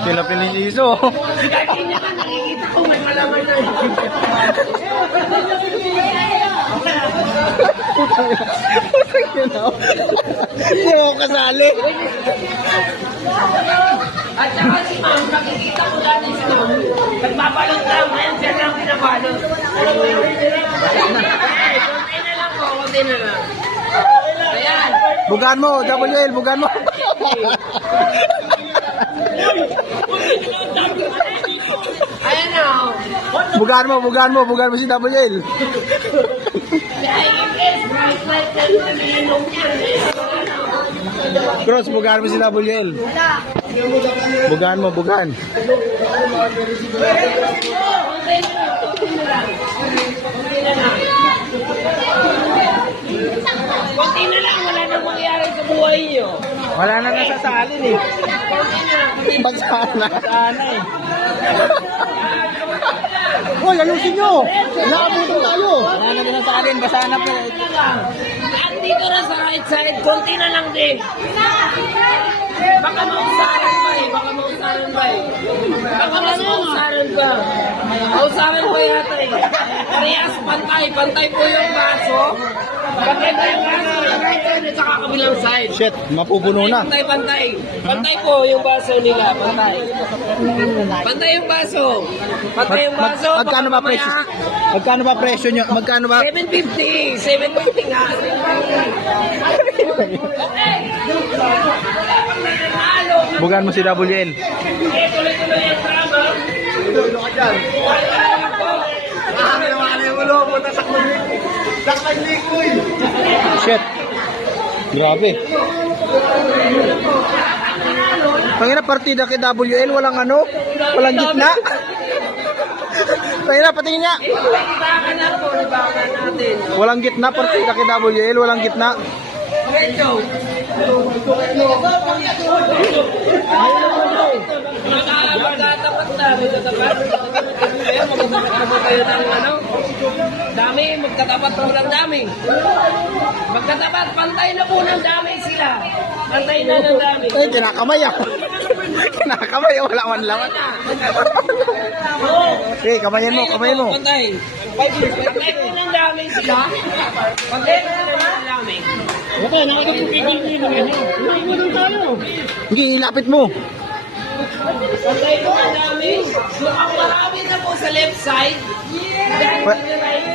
Sila pinisiso. Hindi niya na nakikita ko may malaman na. Hindi ako kasali. At saka si ma'am, nakikita ko dati si ma'am. Nagbabalot lang, ngayon siya lang pinabalot. Kunti na lang po, kunti na lang. Ayan. Bugan mo, WL, bugan mo. Ayan na. Bugan mo si WL. Cross, bugan mo si WL. Bugan mo. Kunti na lang, wala nang mangyari sa buhay niyo. Wala na nasasalin eh. Pagsana. Hoy, ayusin nyo! Naabutin tayo! Wala na nasasalin, basa na po. At dito na sa right side, konti na lang din. Baka mausaran ba eh, baka mausaran ba. Mausaran ba yata eh. Parehas pantay po yung baso. Pantay po yung baso, yung right side at saka kabilang side. Shit, mapupuno na. Pantay. Pantay po yung baso nila, pantay. Pantay yung baso. Magkano ba presyo? Magkano ba presyo nyo? Magkano ba? 750 nga. Bugan mo si WL. Tuloy-tuloy ang drama. Shit. Grabe. Pangina partida kay WL, walang ano? Walang gitna. Pangina, patingin niya. Libakan natin. Walang gitna, partida kay WL, walang gitna. Diretso. Magtatapat na. Magtatapat kayo ng ano? Dami, magtatapat po ng dami. Magtatapat, pantay na po ng dami sila. Pantay na ng dami. Eh, kinakamay ako. Kinakamay, wala man laman. Eh, kamayan mo. Pantay. Pantay po ng dami sila. Pantay po ng dami. Okay, nakakapagpigil nyo yung tayo. Hindi, ilapit mo. Pantay po ng dami. Mukhang marami na po sa left side. Dahil sa right